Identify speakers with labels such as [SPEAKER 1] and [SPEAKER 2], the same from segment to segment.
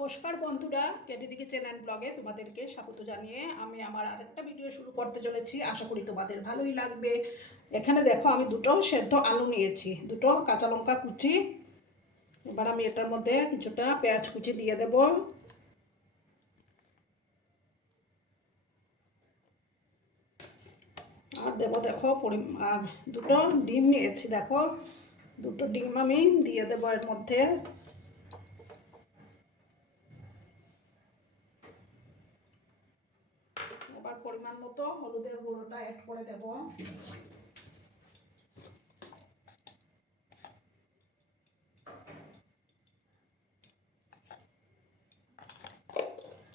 [SPEAKER 1] নমস্কার বন্ধুরা ক্যাডিডিকে চ্যানেল ব্লগে তোমাদেরকে স্বাগত জানিয়ে আমি আমার আরেকটা ভিডিও শুরু করতে চলেছি। আশা করি তোমাদের ভালোই লাগবে। এখানে দেখো, আমি দুটো সেদ্ধ আলু নিয়েছি, দুটো কাঁচা লঙ্কা কুচি। এবার আমি এটার মধ্যে কিছুটা পেঁয়াজ কুচি দিয়ে দেব। আর দেবো দেখো আর দুটো ডিম নিয়েছি, দেখো। দুটো ডিম আমি দিয়ে দেবো এর মধ্যে এবার মতো হলুদের গুঁড়োটা অ্যাড করে দেব।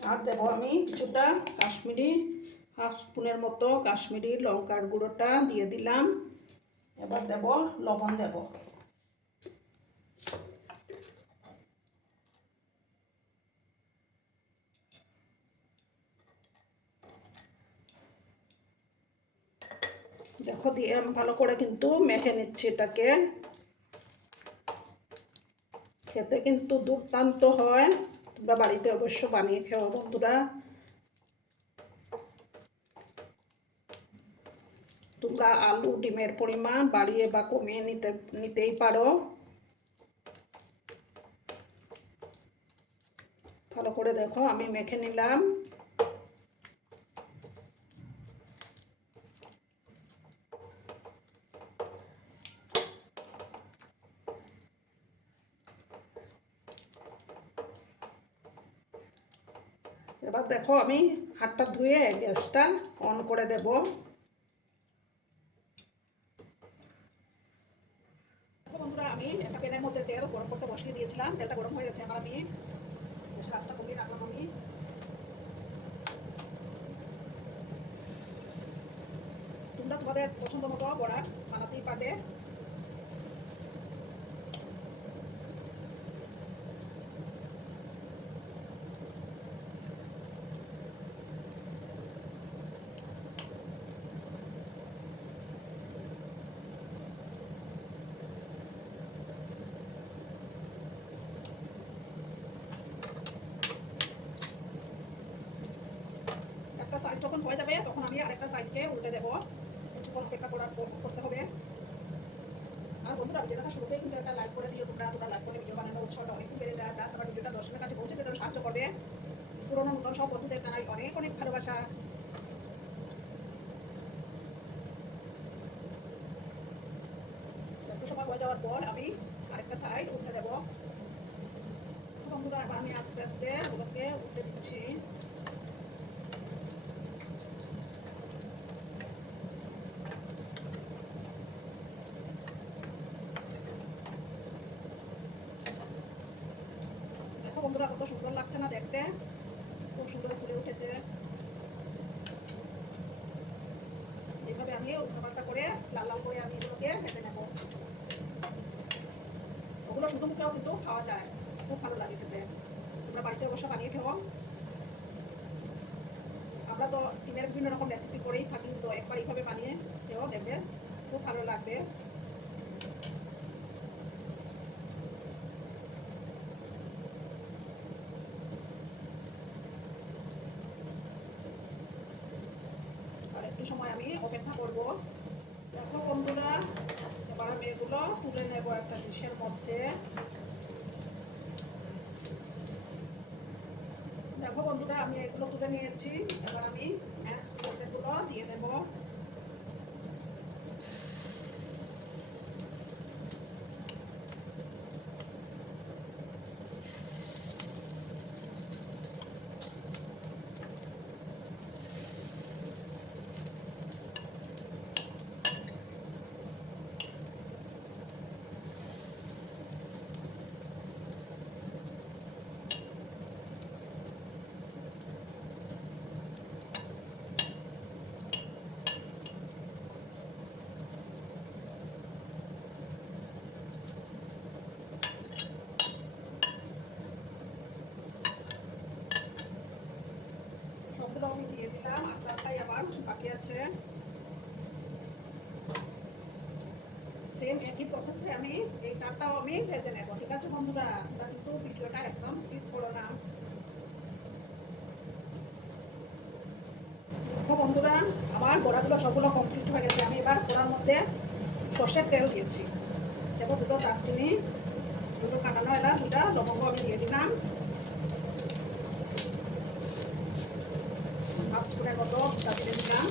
[SPEAKER 1] আর দেব আমি কিছুটা কাশ্মীরি হাফ স্পুনের মতো কাশ্মীরি লঙ্কার গুঁড়োটা দিয়ে দিলাম। এবার দেব লবণ দেব দেখো দিয়ে আমি ভালো করে কিন্তু মেখে নিচ্ছি এটাকে। খেতে কিন্তু দুর্দান্ত হয়। তোমরা বাড়িতে অবশ্য বানিয়ে খেও বন্ধুরা। তোমরা আলু ডিমের পরিমাণ বাড়িয়ে বা কমিয়ে নিতে, নিতেই পারো। ভালো করে দেখো, আমি মেখে নিলাম। এবার দেখো আমি হাতটা ধুয়ে গ্যাসটা অন করে দেব। বন্ধুরা, আমি একটা প্যানের মধ্যে তেল গরম করতে বসিয়ে দিয়েছিলাম। তেলটা গরম হয়ে গেছে। এবার আমি গ্যাসের আঁচটা কমিয়ে রাখলাম আমি। তোমরা তোমাদের পছন্দ মতো বড়া বানাতেই পারবে একটা সাইড যখন হয়ে যাবে, তখন আমি আরেকটা সাইডকে উল্টে দেবো। কিছুক্ষণ অপেক্ষা করার করতে হবে। আর বন্ধুরা ভিডিও দেখা শুরুতেই কিন্তু একটা লাইক করে দিও তোমরা। তোমরা লাইক করে ভিডিও বানানোর উৎসাহটা অনেক বেড়ে যায়। প্লাস আমার ভিডিওটা দর্শকের কাছে পৌঁছে যেতে সাহায্য করবে। পুরোনো নতুন সব বন্ধুদের জানাই অনেক অনেক ভালোবাসা। একটু সময় হয়ে যাওয়ার পর আমি আরেকটা সাইড উঠে দেবো। বন্ধুরা আমি আস্তে আস্তে ওগুলোকে উঠে দিচ্ছি দেখো বন্ধুরা কত সুন্দর লাগছে না দেখতে? খুব সুন্দর ফুলে উঠেছে। এইভাবে আমি উল্টাপাল্টা করে, লাল লাল করে আমি এগুলোকে ভেজে নেব। ওগুলো শুধু মুখেও কিন্তু খাওয়া যায়। খুব ভালো লাগে খেতে। তোমরা বাড়িতে অবশ্য বানিয়ে খেও। আমরা তো ডিমের বিভিন্ন রকম রেসিপি করেই থাকি, তো একবার এইভাবে বানিয়ে খেয়েও দেখবে খুব ভালো লাগবে। সময় আমি অপেক্ষা করব। দেখো বন্ধুরা, এবার আমি এগুলো তুলে নেব একটা ডিশের মধ্যে। দেখো বন্ধুরা, আমি এগুলো তুলে নিয়েছি। এবার আমি আছে। সেম একই প্রসেসে আমি এই চারটাও আমি ভেজে নেব, ঠিক আছে বন্ধুরা? তা কিন্তু ভিডিওটা একদম স্কিপ করো না। বন্ধুরা, আমার গোড়াগুলো সবগুলো কমপ্লিট হয়ে গেছে। আমি এবার গোড়ার মধ্যে সর্ষের তেল দিয়েছি। দেবো দুটো দারচিনি, দুটো কাটানো এলাচ দুটা লবঙ্গ আমি দিয়ে দিলাম। হাফ স্পুনের মতো দারচিনি দিলাম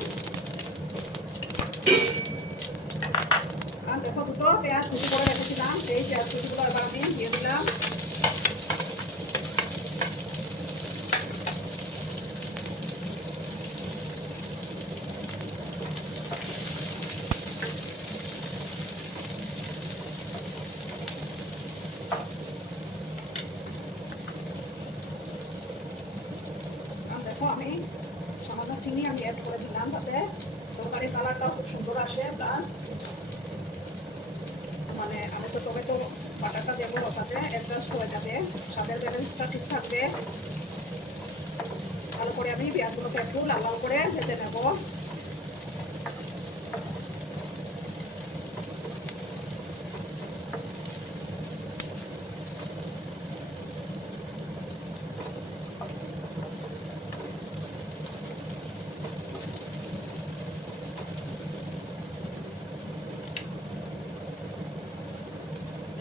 [SPEAKER 1] আর দেখো দুটো পেঁয়াজ কুচি করে রেখেছিলাম সেই পেঁয়াজ কুচিগুলো এবার আমি দিয়ে দিলাম আর দেখো আমি সামান্য চিনি আমি অ্যাড করে দিলাম তাতে। তরকারি কালারটাও খুব সুন্দর আসে প্লাস মানে আমি তো টমেটো, বাটারটা দেবো ওটাতে অ্যাডজাস্ট হয়ে যাবে। স্বাদের ব্যালেন্সটা ঠিক থাকবে। ভালো করে আমি পেঁয়াজগুলোকে একটু লাল লাল করে ভেজে নেব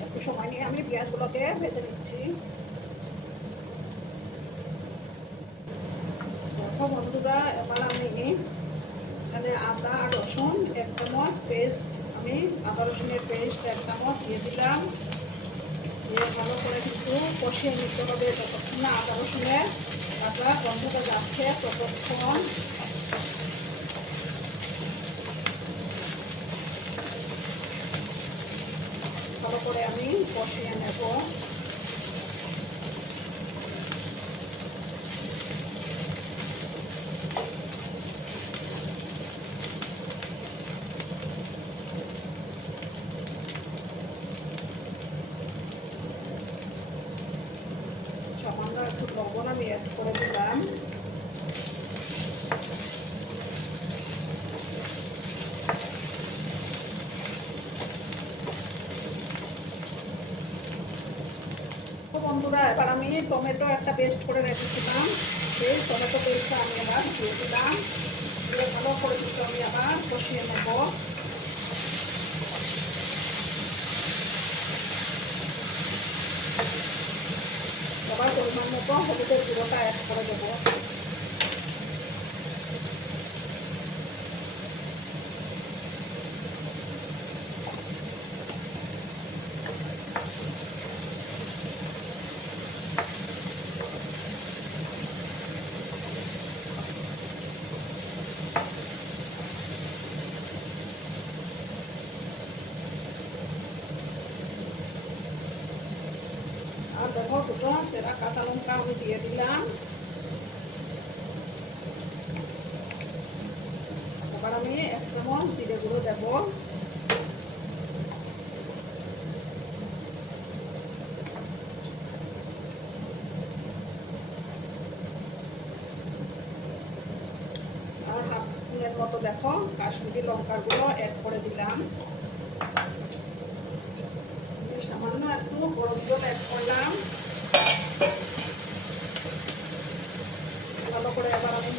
[SPEAKER 1] একটু সময় নিয়ে আমি পেঁয়াজগুলোকে ভেজে নিচ্ছি। দেখো বন্ধুরা, এবার আমি এখানে আদা আর রসুন, এক চামচ পেস্ট আমি আদা, রসুনের পেস্ট এক চামচ দিয়ে দিলাম। দিয়ে ভালো করে কিন্তু কষিয়ে নিতে হবে। যতক্ষণ না আদা, রসুনের গন্ধটা যাচ্ছে, ততক্ষণ ভালো করে আমি কষিয়ে নেব সামান্য একটু লবণ আমি অ্যাড করে দিলাম তো বন্ধুরা, এবার আমি টমেটো একটা পেস্ট করে রেখেছিলাম। সেই টমেটো পেস্টটা আমি আবার দিয়ে দিয়ে ভালো করে দুটো আমি আবার কষিয়ে নেব। আবার পরিমাণ মতো হলুদের গুঁড়োটা অ্যাড করে দেবো। আর দেখো কাঁচা লঙ্কা আমি দিয়ে দিলাম আমি এক গুঁড়ো দেবো মতো দেখো, কাশ্মীরি লঙ্কার গুঁড়ো অ্যাড করে দিলাম সামান্য একটু গরম জল অ্যাড করলাম ভালো করে এবার আমি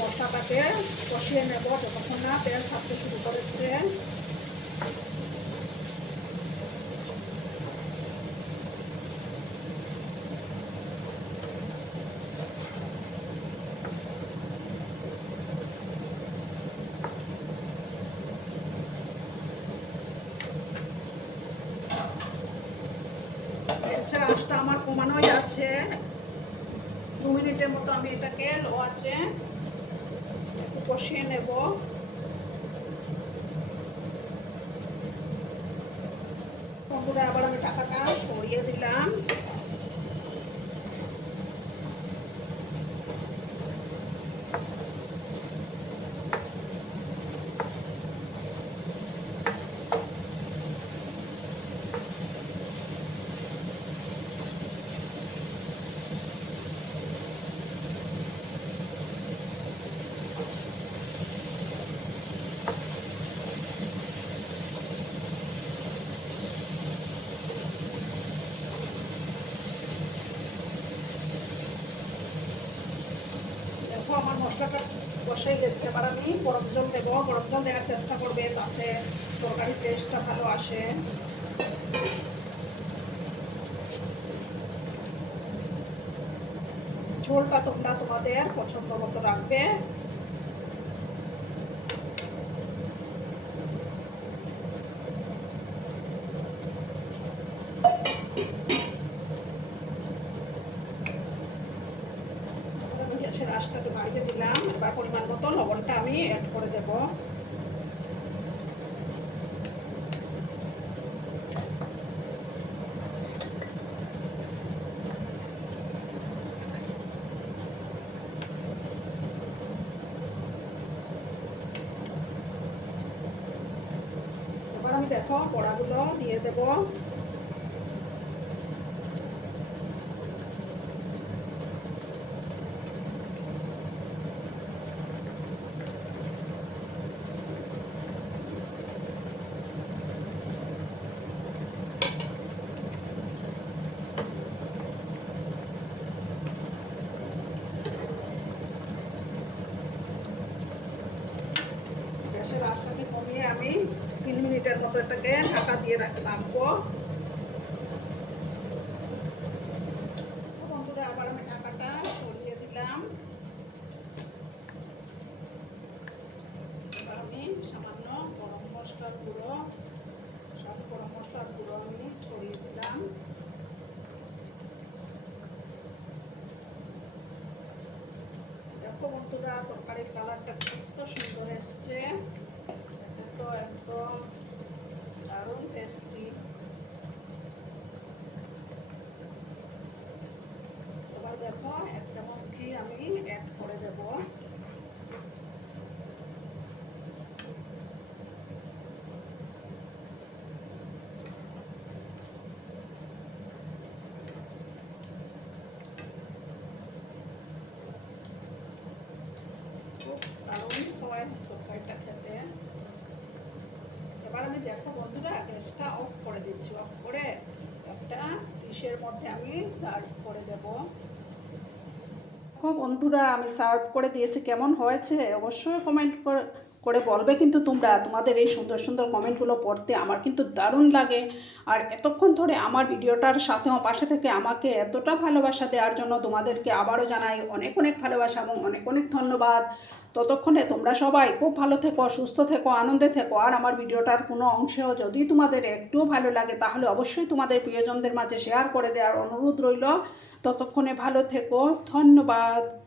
[SPEAKER 1] মশলাটাকে কষিয়ে নেব, যতক্ষণ না তেল ছাড়তে শুরু করেছে আঁচটা আমার কমানোই আছে। দু মিনিটের মতো আমি এটাকে লো আছে কষিয়ে নেব। আবার আমি টাকাটা সরিয়ে দিলাম। গেছে আবার আমি গরম জল দেবো, গরম জল দেওয়ার চেষ্টা করবে, তাতে তরকারি টেস্টটা ভালো আসে। ঝোলটা তোমরা তোমাদের পছন্দ মতো রাখবে আমি গ্যাসের আঁচটাকে বাড়িয়ে দিলাম এবার পরিমাণ মতো লবণটা আমি অ্যাড করে দেব। আমি দেখো বড়াগুলো দিয়ে দেবো গ্যাসের আঁচটাকে কমিয়ে আমি তিন মিনিটের ঢাকা দিয়ে রাখ রাখব তো বন্ধুরা, আবার আমি ঢাকাটা সরিয়ে দিলাম। আমি সামান্য গরম সব গরম আমি ছড়িয়ে দিলাম। দেখো বন্ধুরা, তরকারির কালারটা কত সুন্দর এসছে। তো, একদম দারুণ টেস্টি এবার দেখো এক চামচ ঘি আমি অ্যাড করে দেব খুব দারুণ হয় তরকারিটা খেতে এবার আমি দেখো বন্ধুরা গ্যাসটা অফ করে দিচ্ছি অফ করে একটা ডিশের মধ্যে আমি সার্ভ করে দেব। বন্ধুরা, আমি সার্ভ করে দিয়েছি, কেমন হয়েছে অবশ্যই কমেন্ট করে বলবে কিন্তু তোমরা। তোমাদের এই সুন্দর সুন্দর কমেন্টগুলো পড়তে আমার কিন্তু দারুণ লাগে। আর এতক্ষণ ধরে আমার ভিডিওটার সাথে পাশে থেকে আমাকে এতটা ভালোবাসা দেওয়ার জন্য তোমাদেরকে আবারও জানাই অনেক অনেক ভালোবাসা এবং অনেক অনেক ধন্যবাদ। ততক্ষণে তোমরা সবাই খুব ভালো থেকো, সুস্থ থেকো, আনন্দে থেকো। আর আমার ভিডিওটার কোনো অংশেও যদি তোমাদের একটুও ভালো লাগে, তাহলে অবশ্যই তোমাদের প্রিয়জনদের মাঝে শেয়ার করে দেওয়ার অনুরোধ রইল। ততক্ষণে ভালো থেকো। ধন্যবাদ।